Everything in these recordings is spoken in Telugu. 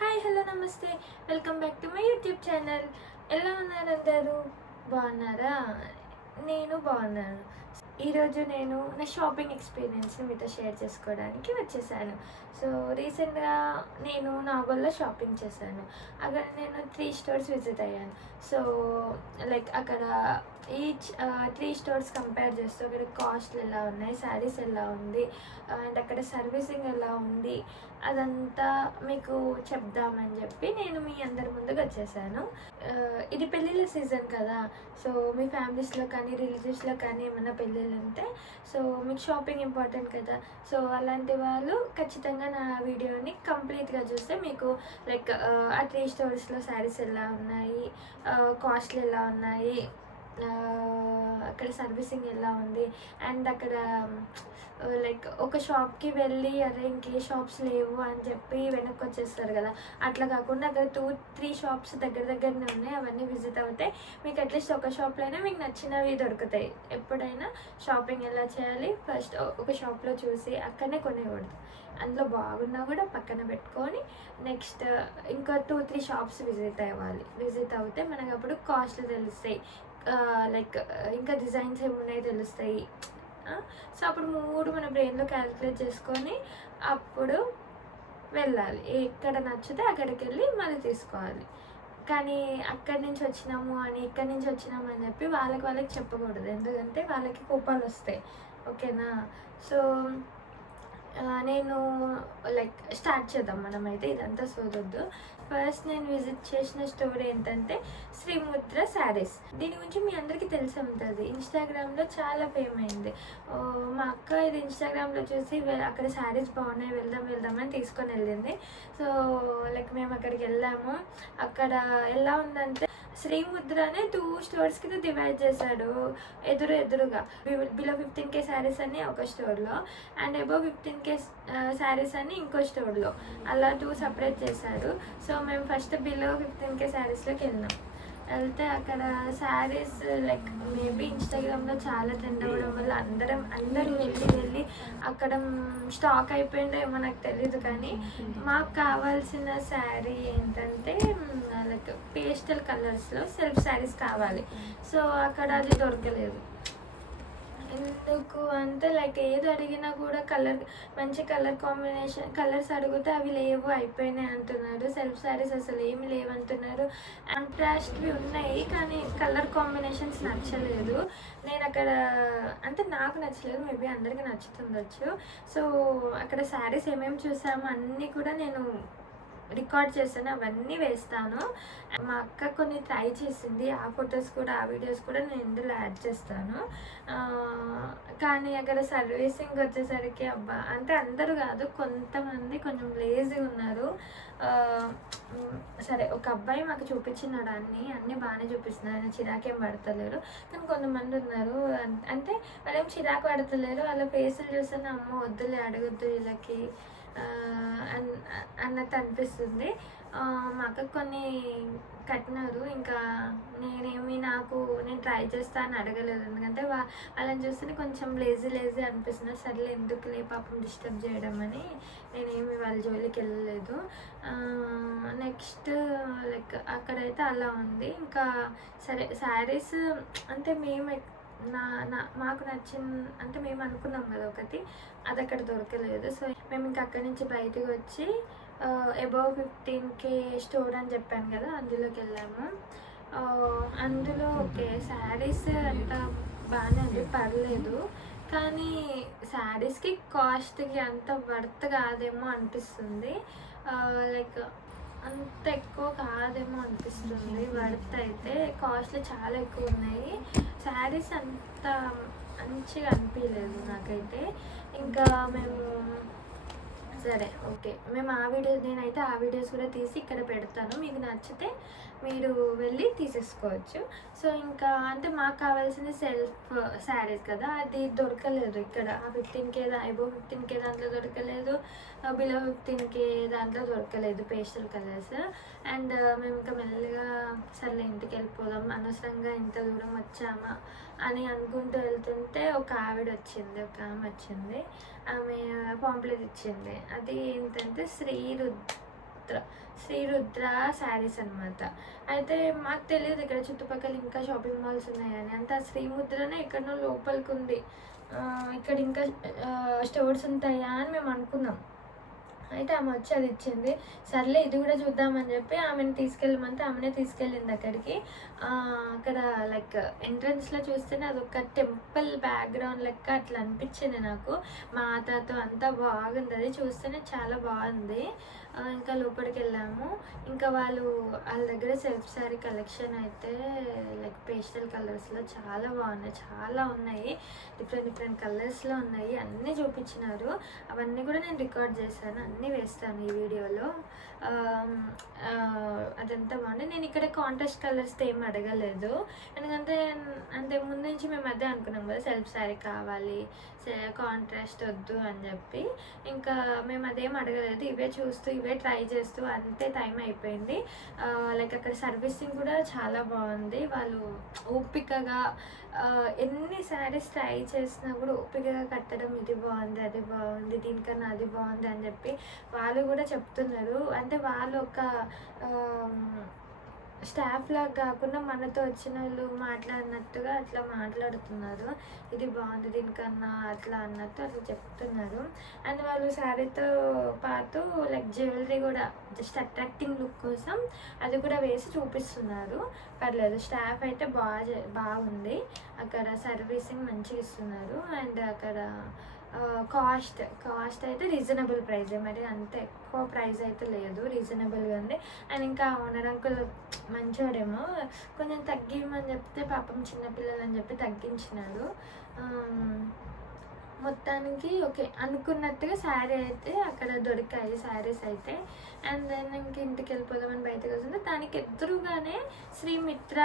హాయ్ హలో నమస్తే, welcome back to my YouTube channel. ఎలా ఉన్నారు అందరూ? బాగున్నారా? నేను బాగున్నాను. ఈరోజు నేను నా షాపింగ్ ఎక్స్పీరియన్స్ని మీతో షేర్ చేసుకోవడానికి వచ్చేసాను. సో రీసెంట్గా నేను నాగోల్లో షాపింగ్ చేశాను. అక్కడ నేను 3 స్టోర్స్ విజిట్ అయ్యాను. సో అక్కడ ఈచ్ 3 స్టోర్స్ కంపేర్ చేస్తూ అక్కడ కాస్ట్లు ఎలా ఉన్నాయి, శారీస్ ఎలా ఉంది, అండ్ అక్కడ సర్వీసింగ్ ఎలా ఉంది, అదంతా మీకు చెప్దామని చెప్పి నేను మీ అందరి ముందుకు వచ్చేసాను. ఇది పెళ్ళిళ్ళ సీజన్ కదా. సో మీ ఫ్యామిలీస్లో కానీ రిలేటివ్స్లో కానీ ఏమైనా పెళ్ళిళ్ళు ఉంటే సో మీకు షాపింగ్ ఇంపార్టెంట్ కదా. సో అలాంటి వాళ్ళు ఖచ్చితంగా నా వీడియోని కంప్లీట్గా చూస్తే మీకు ఆ 3 స్టోర్స్లో శారీస్ ఎలా ఉన్నాయి, కాస్ట్లు ఎలా ఉన్నాయి, అక్కడ సర్వీసింగ్ ఎలా ఉంది, అండ్ అక్కడ ఒక షాప్కి వెళ్ళి అరే ఇంకే షాప్స్ లేవు అని చెప్పి వెనక్కి వచ్చేస్తారు కదా. అట్లా కాకుండా అక్కడ 2-3 షాప్స్ దగ్గరనే ఉన్నాయి. అవన్నీ విజిట్ అవుతే మీకు అట్లీస్ట్ ఒక షాప్లో అయినా మీకు నచ్చినవి దొరుకుతాయి. ఎప్పుడైనా షాపింగ్ ఎలా చేయాలి, ఫస్ట్ ఒక షాప్లో చూసి అక్కడనే కొనేకూడదు. అందులో బాగున్నా కూడా పక్కన పెట్టుకొని నెక్స్ట్ ఇంకా 2-3 షాప్స్ విజిట్ అవుతే మనకు అప్పుడు కాస్ట్లు తెలుస్తాయి, ఇంకా డిజైన్స్ ఏమున్నాయో తెలుస్తాయి. సో అప్పుడు 3 మన బ్రెయిన్లో క్యాలిక్యులేట్ చేసుకొని అప్పుడు వెళ్ళాలి. ఎక్కడ నచ్చితే అక్కడికి వెళ్ళి మళ్ళీ తీసుకోవాలి. కానీ అక్కడి నుంచి వచ్చినాము అని ఇక్కడి నుంచి వచ్చినాము అని చెప్పి వాళ్ళకి చెప్పకూడదు. ఎందుకంటే వాళ్ళకి కోపాలు వస్తాయి. ఓకేనా? సో నేను స్టార్ట్ చేద్దాం మనమైతే, ఇదంతా సోదొద్దు. ఫస్ట్ నేను విజిట్ చేసిన స్టోర్ ఏంటంటే శ్రీముద్ర శారీస్. దీని గురించి మీ అందరికీ తెలిసి ఉంటుంది, ఇన్స్టాగ్రామ్లో చాలా ఫేమ్ అయింది. మా అక్క ఇది ఇన్స్టాగ్రామ్లో చూసి అక్కడ శారీస్ బాగున్నాయి, వెళ్దామని తీసుకొని వెళ్ళింది. సో మేము అక్కడికి వెళ్ళాము. అక్కడ ఎలా ఉందంటే శ్రీముద్రనే 2 స్టోర్స్ కింద డివైడ్ చేశాడు. ఎదురుగా బిలో 15K శారీస్ అని ఒక స్టోర్లో, అండ్ అబోవ్ 15K శారీస్ అని ఇంకో స్టోర్లో, అలా 2 సపరేట్ చేశాడు. సో మేము ఫస్ట్ బిలో 15K శారీస్లోకి వెళ్తే అక్కడ శారీస్ మేబీ ఇన్స్టాగ్రామ్లో చాలా ట్రెండ్ అవ్వడం వల్ల అందరూ వెళ్ళి అక్కడ స్టాక్ అయిపోయిందేమో నాకు తెలీదు. కానీ మాకు కావాల్సిన శారీ ఏంటంటే పేస్టల్ కలర్స్లో సెల్ఫ్ శారీస్ కావాలి. సో అక్కడ అది దొరకలేదు. ఎందుకు అంటే ఏది అడిగినా కూడా మంచి కలర్ కాంబినేషన్ కలర్స్ అడిగితే అవి లేవు, అయిపోయినాయి అంటున్నారు. సెల్ఫ్ శారీస్ అసలు ఏమి లేవు అంటున్నారు. కాంట్రాస్ట్వి ఉన్నాయి కానీ కలర్ కాంబినేషన్స్ నచ్చలేదు. నేను అక్కడ అంటే నాకు నచ్చలేదు, మేబీ అందరికీ నచ్చుతుండొచ్చు. సో అక్కడ శారీస్ ఏమేమి చూసామో అన్నీ కూడా నేను రికార్డ్ చేస్తాను, అవన్నీ వేస్తాను. మా అక్క కొన్ని ట్రై చేసింది, ఆ ఫొటోస్ కూడా ఆ వీడియోస్ కూడా నేను ఇందులో యాడ్ చేస్తాను. కానీ అక్కడ సర్వీసింగ్ వచ్చేసరికి అబ్బా, అంటే అందరూ కాదు, కొంతమంది కొంచెం లేజీ ఉన్నారు. సరే ఒక అబ్బాయి మాకు చూపించినాడు, అన్నీ బాగానే చూపిస్తున్నారు, ఆయన చిరాకేం పడతలేరు. కానీ కొంతమంది ఉన్నారు అంటే వాళ్ళేం చిరాకు పడతలేరు, వాళ్ళ ఫేసులు చూస్తేనే అమ్మ వద్దులే అడగొద్దు వీళ్ళకి అన్నట్టు అనిపిస్తుంది. మా అక్క కొన్ని కట్టినారు, ఇంకా నేను ట్రై చేస్తా అని అడగలేదు. ఎందుకంటే వాళ్ళని చూస్తేనే కొంచెం లేజీ అనిపిస్తుంది. సర్లే ఎందుకులే పాపం డిస్టర్బ్ చేయడం అని నేనేమి వాళ్ళ జోలికి వెళ్ళలేదు. నెక్స్ట్ అక్కడైతే అలా ఉంది. ఇంకా సరే శారీస్ అంటే మాకు అంటే మేము అనుకున్నాం కదా ఒకటి, అది అక్కడ దొరకలేదు. సో మేము ఇంకా అక్కడి నుంచి బయటకు వచ్చి అబౌవ్ 15K స్టోర్ అని చెప్పాను కదా, అందులోకి వెళ్ళాము. అందులో ఓకే శారీస్ అంత బాగానే ఉంది, పర్లేదు. కానీ శారీస్కి కాస్ట్కి అంత వర్త్ కాదేమో అనిపిస్తుంది. అంత ఎక్కువ కాదేమో అనిపిస్తుంది. వర్త్ అయితే కాస్ట్లు చాలా ఎక్కువ ఉన్నాయి. శారీస్ అంత మంచిగా అనిపించలేదు నాకైతే. ఇంకా మేము సరే ఓకే, నేనైతే ఆ వీడియోస్ కూడా తీసి ఇక్కడ పెడతాను, మీకు నచ్చితే మీరు వెళ్ళి తీసేసుకోవచ్చు. సో ఇంకా అంటే మాకు కావాల్సింది సెల్ఫ్ శారీస్ కదా, అది దొరకలేదు ఇక్కడ. ఆ 15K అబోవ్ 15K దాంట్లో దొరకలేదు, బిలో 15K దాంట్లో దొరకలేదు పేస్టల్ కలర్స్. అండ్ మేము ఇంకా మెల్లగా సర్లే ఇంటికి వెళ్ళిపోదాం, అనవసరంగా ఇంత దూరం వచ్చామా అని అనుకుంటూ వెళ్తుంటే ఒక ఆమె వచ్చింది. ఆమె పాంప్లెట్ ఇచ్చింది. అది ఏంటంటే శ్రీరుద్ర శారీస్ అనమాట. అయితే మాకు తెలియదు ఇక్కడ చుట్టుపక్కల ఇంకా షాపింగ్ మాల్స్ ఉన్నాయని. అంటే ఆ శ్రీముద్రనే ఎక్కడనో లోపలికి ఉంది, ఇక్కడ ఇంకా స్టోర్స్ ఉంటాయా అని మేము అనుకున్నాం. అయితే ఆమె వచ్చి అది ఇచ్చింది. సర్లే ఇది కూడా చూద్దామని చెప్పి ఆమెను తీసుకెళ్ళమంటే ఆమెనే తీసుకెళ్ళింది అక్కడికి. అక్కడ లైక్ ఎంట్రన్స్లో చూస్తేనే అదొక టెంపుల్ బ్యాక్గ్రౌండ్ లెక్క అట్లా అనిపించింది నాకు. మాతతో అంతా బాగుంది, అది చూస్తేనే చాలా బాగుంది. ఇంకా లోపలికి వెళ్ళాము. ఇంకా వాళ్ళ దగ్గర సెల్ఫ్ శారీ కలెక్షన్ అయితే లైక్ పేస్టల్ కలర్స్లో చాలా బాగున్నాయి, చాలా ఉన్నాయి, డిఫరెంట్ కలర్స్లో ఉన్నాయి. అన్నీ చూపించినారు. అవన్నీ కూడా నేను రికార్డ్ చేశాను, అన్నీ వేస్తాను ఈ వీడియోలో. అదంతా బాగుంది. నేను ఇక్కడ కాంట్రాస్ట్ కలర్స్తో ఏం అడగలేదు, ఎందుకంటే అంతే ముందు నుంచి మేము అదే అనుకున్నాం కదా, సెల్ఫ్ శారీ కావాలి, కాంట్రాస్ట్ వద్దు అని చెప్పి. ఇంకా మేము అదేం అడగలేదు, ఇవే చూస్తూ ఇవే ట్రై చేస్తూ అంతే టైం అయిపోయింది. లైక్ అక్కడ సర్వీసింగ్ కూడా చాలా బాగుంది. వాళ్ళు ఓపికగా ఎన్ని శారీస్ ట్రై చేసినా కూడా ఓపికగా కట్టడం, ఇది బాగుంది, అది బాగుంది, దీనికన్నా అది బాగుంది అని చెప్పి వాళ్ళు కూడా చెప్తున్నారు. అంటే వాళ్ళు ఒక స్టాఫ్ లాగా కాకుండా మనతో వచ్చిన వాళ్ళు మాట్లాడినట్టుగా అట్లా మాట్లాడుతున్నారు. ఇది బాగుంది, దీనికన్నా అట్లా అన్నట్టు అట్లా చెప్తున్నారు. అండ్ వాళ్ళు శారీతో పాటు లైక్ జ్యువెలరీ కూడా జస్ట్ అట్రాక్టింగ్ లుక్ కోసం అది కూడా వేసి చూపిస్తున్నారు. పర్లేదు, స్టాఫ్ అయితే బాగుంది. అక్కడ సర్వీసింగ్ మంచిగా ఇస్తున్నారు. అండ్ అక్కడ కాస్ట్ అయితే రీజనబుల్ ప్రైజే, మరి అంత ఎక్కువ ప్రైస్ అయితే లేదు, రీజనబుల్గా ఉంది. అండ్ ఇంకా ఓనర్ అంకుల్ మంచోడేమో, కొంచెం తగ్గిమని చెప్తే పాపం చిన్నపిల్లలు అని చెప్పి తగ్గించినాడు. మొత్తానికి ఓకే అనుకున్నట్టుగా శారీ అయితే అక్కడ దొరికాయి శారీస్ అయితే. అండ్ దెన్ ఇంక ఇంటికి వెళ్ళిపోదామని బయటకు వస్తుంది. దానికి ఎదురుగానే శ్రీమిత్ర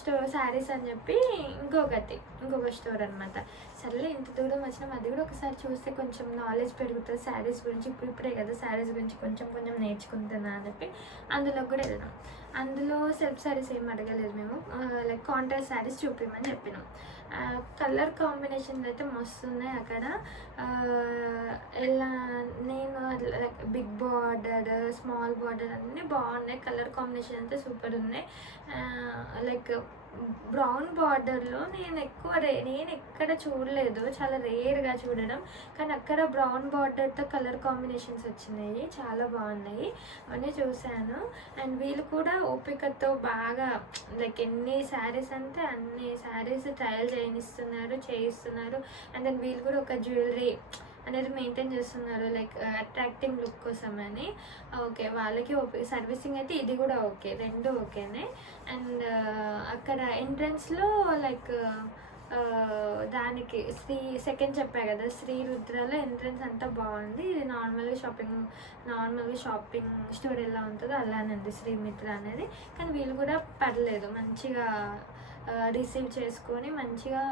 స్టోర్ శారీస్ అని చెప్పి ఇంకొక స్టోర్ అనమాట. సర్లే ఇంత దూరం వచ్చినాం, అది కూడా ఒకసారి చూస్తే కొంచెం నాలెడ్జ్ పెరుగుతుంది శారీస్ గురించి. ఇప్పుడే కదా శారీస్ గురించి కొంచెం నేర్చుకుంటున్నా అని చెప్పి అందులో కూడా వెళ్ళినాం. అందులో సెల్ఫ్ శారీస్ ఏం అడగలేదు మేము, లైక్ కాంట్రాస్ట్ శారీస్ చూపించమని చెప్పినాం. కలర్ కాంబినేషన్స్ అయితే మస్తు ఉన్నాయి అక్కడ. ఎలా నేను like big border, small border అన్నీ బాగున్నాయి. కలర్ కాంబినేషన్ అయితే సూపర్ ఉన్నాయి. లైక్ బ్రౌన్ బార్డర్లో నేను ఎక్కడ చూడలేదు, చాలా రేర్గా చూడడం. కానీ అక్కడ బ్రౌన్ బార్డర్తో కలర్ కాంబినేషన్స్ వచ్చినాయి, చాలా బాగున్నాయి, అవన్నీ చూశాను. అండ్ వీళ్ళు కూడా ఓపికతో బాగా లైక్ ఎన్ని శారీస్ అంటే అన్ని శారీస్ ట్రయల్ చేయిస్తున్నారు. అండ్ దెన్ వీళ్ళు కూడా ఒక జ్యువెలరీ అనేది మెయింటైన్ చేస్తున్నారు, లైక్ అట్రాక్టింగ్ లుక్ కోసం అని. ఓకే, వాళ్ళకి ఓకే, సర్వీసింగ్ అయితే ఇది కూడా ఓకే, రెండు ఓకేనే. అండ్ అక్కడ ఎంట్రన్స్లో లైక్ దానికి సెకండ్ చెప్పా కదా, శ్రీరుద్రలో ఎంట్రన్స్ అంతా బాగుంది. ఇది నార్మల్గా షాపింగ్ స్టోర్ ఎలా ఉంటుందో అలానే ఉంది శ్రీమిత్ర అనేది. కానీ వీళ్ళు కూడా పర్లేదు, మంచిగా రిసీవ్ చేసుకొని మంచిగా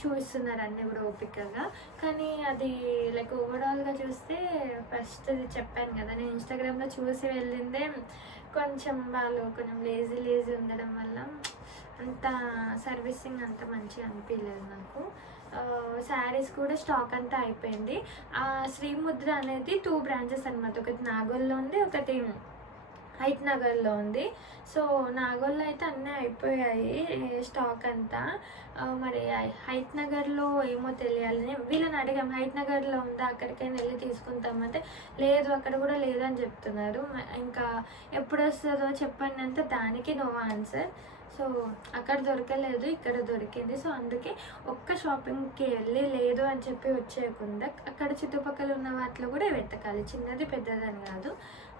చూపిస్తున్నారు అన్నీ కూడా ఓపికగా. కానీ అది లైక్ ఓవరాల్గా చూస్తే ఫస్ట్ అది చెప్పాను కదా, నేను ఇన్స్టాగ్రామ్లో చూసి వెళ్ళిందే, వాళ్ళు కొంచెం లేజీ ఉండడం వల్ల అంత సర్వీసింగ్ అంత మంచిగా అనిపించలేదు నాకు. శారీస్ కూడా స్టాక్ అంతా అయిపోయింది. శ్రీముద్ర అనేది 2 బ్రాంచెస్ అనమాట, ఒకటి నాగోల్లో ఉంది, ఒకటి హైట్ నగర్లో ఉంది. సో నాగోల్లో అయితే అన్నీ అయిపోయాయి స్టాక్ అంతా. మరి హైట్ నగర్లో ఏమో తెలియాలి, వీళ్ళని అడిగాం హైట్ నగర్లో ఉందా, అక్కడికైనా వెళ్ళి తీసుకుంటామంటే లేదు, అక్కడ కూడా లేదని చెప్తున్నారు. ఇంకా ఎప్పుడు వస్తుందో చెప్పండి అంటే దానికి నో ఆన్సర్. సో అక్కడ దొరకలేదు, ఇక్కడ దొరికింది. సో అందుకే ఒక్క షాపింగ్కి వెళ్ళి లేదు అని చెప్పి వచ్చేయకుండా అక్కడ చుట్టుపక్కల ఉన్న వాటిలో కూడా వెతకాలి, చిన్నది పెద్దదని కాదు,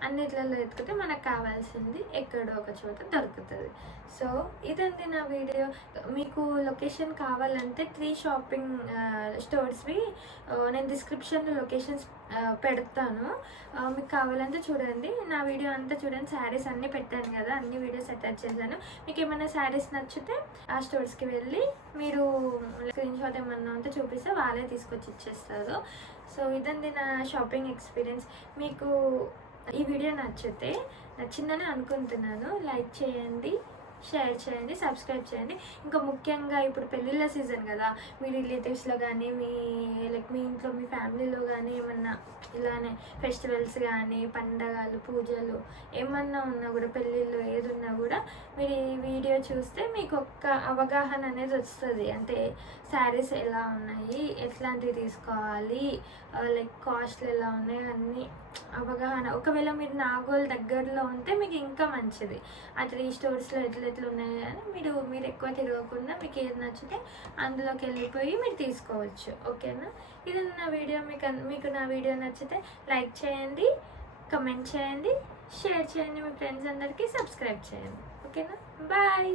అన్నిట్లలో వెతికితే మనకు కావాల్సింది ఎక్కడో ఒక చోట దొరుకుతుంది. సో ఇదండి నా వీడియో. మీకు లొకేషన్ కావాలంటే 3 షాపింగ్ స్టోర్స్వి నేను డిస్క్రిప్షన్లో లొకేషన్స్ పెడతాను, మీకు కావాలంటే చూడండి. నా వీడియో అంతా చూడండి, శారీస్ అన్నీ పెట్టాను కదా, అన్ని వీడియోస్ అటాచ్ చేశాను. మీకు ఏమైనా శారీస్ నచ్చితే ఆ స్టోర్స్కి వెళ్ళి మీరు స్క్రీన్ షాట్ ఏమన్నా ఉంటే చూపిస్తే వాళ్ళే తీసుకొచ్చి ఇచ్చేస్తారు. సో ఇదండి నా షాపింగ్ ఎక్స్పీరియన్స్. మీకు ఈ వీడియో నచ్చితే నచ్చిందని అనుకుంటున్నాను, లైక్ చేయండి, షేర్ చేయండి, సబ్స్క్రైబ్ చేయండి. ఇంకా ముఖ్యంగా ఇప్పుడు పెళ్ళిళ్ళ సీజన్ కదా, మీ రిలేటివ్స్లో కానీ మీ ఇంట్లో మీ ఫ్యామిలీలో కానీ ఏమన్నా ఇలానే ఫెస్టివల్స్ కానీ పండగలు పూజలు ఏమన్నా ఉన్నా కూడా, పెళ్ళిళ్ళు ఏది ఉన్నా కూడా మీరు ఈ వీడియో చూస్తే మీకు ఒక్క అవగాహన అనేది వస్తుంది. అంటే శారీస్ ఎలా ఉన్నాయి, ఎట్లాంటివి తీసుకోవాలి, కాస్ట్లు ఎలా ఉన్నాయి అన్నీ అవగాహన. ఒకవేళ మీరు నాగోల్ దగ్గరలో ఉంటే మీకు ఇంకా మంచిది. ఆ 3 స్టోర్స్లో ఎట్లా ఉన్నాయి అని మీరు ఎక్కువ తిరగకుండా మీకు ఏది నచ్చితే అందులోకి వెళ్ళిపోయి మీరు తీసుకోవచ్చు. ఓకేనా? ఇది నా వీడియో. మీకు నా వీడియో నచ్చితే లైక్ చేయండి, కమెంట్ చేయండి, షేర్ చేయండి, మీ ఫ్రెండ్స్ అందరికీ సబ్స్క్రైబ్ చేయండి. ఓకేనా? బాయ్.